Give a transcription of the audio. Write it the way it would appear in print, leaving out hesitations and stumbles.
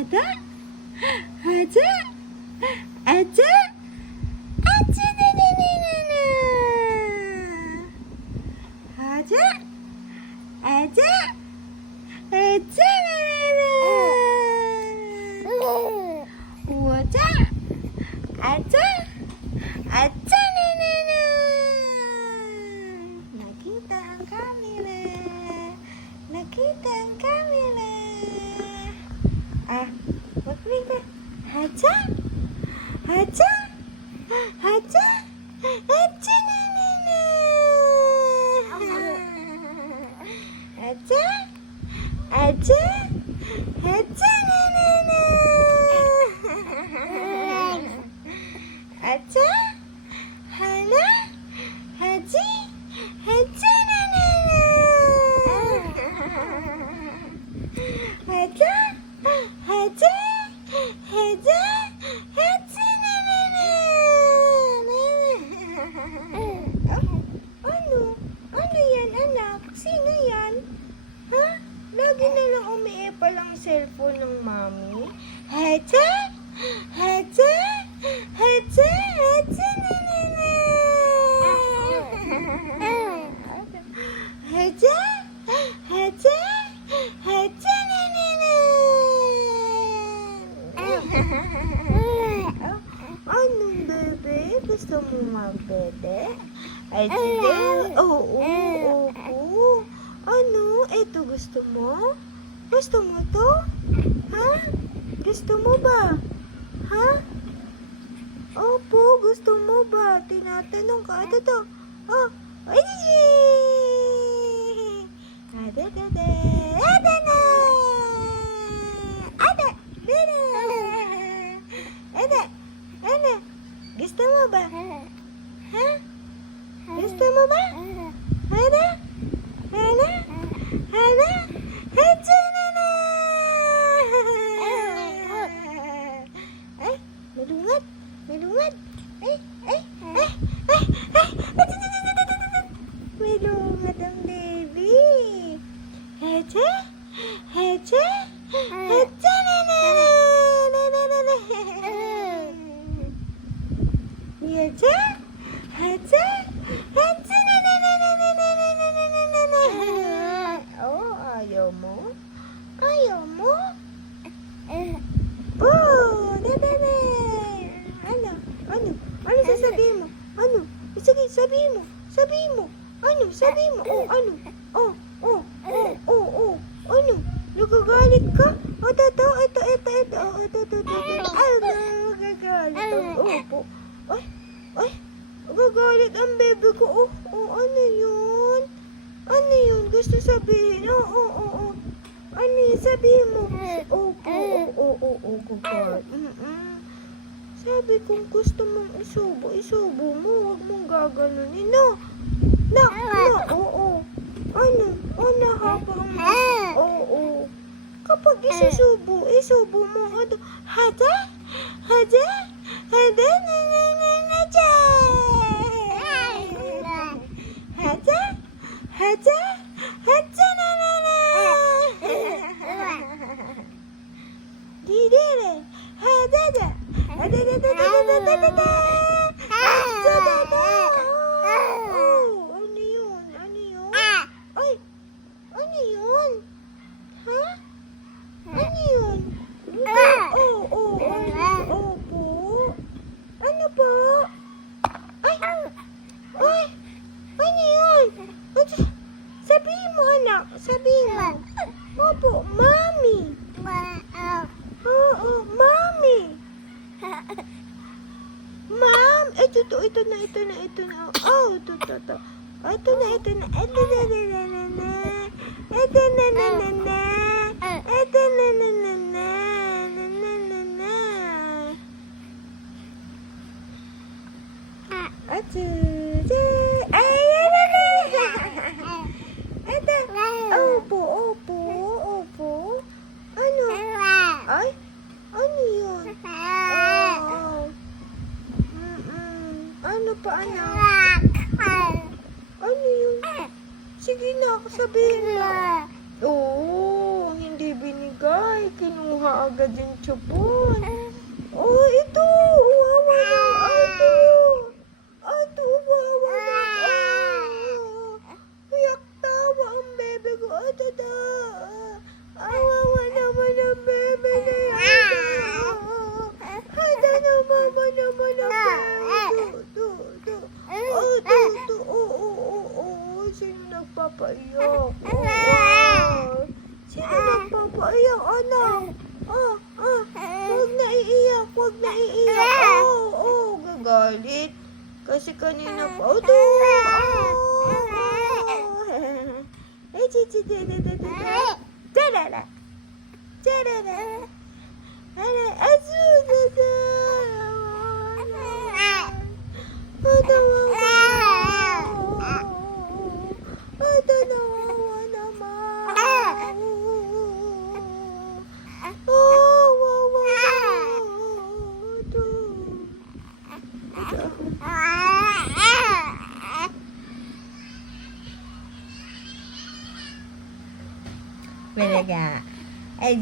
Ada? Ada? Ada? Ada na na na na na. Ada? Ada? Ada na na na. Ada? Ada? Ada na na na. Nakita ang camera. Nakita ang camera. Wag na. Ada? Ada? Ada? Ada na na na. Ada? Ada? Ada na na na. Ada? Hana? Haji? Haji na na na. Ada? Ada? Ada? Haji na na na. Ano? Ano yan, anak? Sino yan? Ha? Lagi na lang umiipal ang cellphone ng mami. Haja? Haja? Haja? Haja na na na. Haja? Haja? Haja na na na. Anong bebe? Gusto mo magbebe? Ay, sige. Oo, opo. Ano? Ito gusto mo? Gusto mo to? Ha? Gusto mo ba? Ha? Opo, gusto mo ba? Tinatanong ka. Ito to. Oh, ay, ada, ada, ada na. Ada, ada, ada, ada. Gusto mo ba? Ha? Gusto mo ba? Ada? Ada? Ada? Ada na na. Ay, malungat. Malungat. Ay, ay, ay, ay, ay. Malungat ang baby. Haja? Haja? Haja na na na. Na na na na. Haja? Haja? Haja na na na na na na na na na na na. Oh, ayaw mo? Ayaw mo? Oh, na na na. Ano? Ano? Ano sasabihin mo? Ano? Sige, sabihin mo. Sabihin mo. Ano? Sabihin mo. Oh, ano? Oh, oh, oh, oh, oh. Ano? Nagagalit ka? Oh, ito. Oh, ito. Ano? Nagagalit. Opo. Ay, ay. Nagagalit ang bebe ko. Oh, oh, ano yun? Ano yun? Gusto sabihin? Oh, oh, oh, oh. Ano yun? Sabihin mo. Opo, oh, gagawin. Sabi kong gusto mong isubo mo. Huwag mong gaganunin. No, oo. Ano? Oh, nahabang mo. Oo. Kapag isubo mo. Hada? Hada? Hada? Na na na na Hada? Hada? Hada na na na. Didere. Hada da. Hada da da da da da da da. Hada da da. Oh, ano yun? Ano yun? Ay, ano yun? Ha? Ano yun? Oh, opo. Ano po? Ay, ay, ano yun? Sabihin mo, anak. Sabihin mo. Opo, mami. Oo, mami. Ma'am, ito na. Oh, ito. Ito na. Ito na. Opo. Ano? Ay, ano yun? Ano pa, anak? Ano yun? Sige na, sabihin na. Oo, hindi binigay. Ay, kinuha agad yung chupon. Oh, ito. Wawa na. Ato. Ato, wawa na. Iyak tawa ang bebe ko. Ato da. Wawa naman ang bebe na yan. Hada na mama naman ang bebe. Do. Oh. Sino nagpapaiyak? Sino nagpapaiyak, anak? Huwag na iiyak. Gagalit. Kasi kanina pa. Talaga. Ay,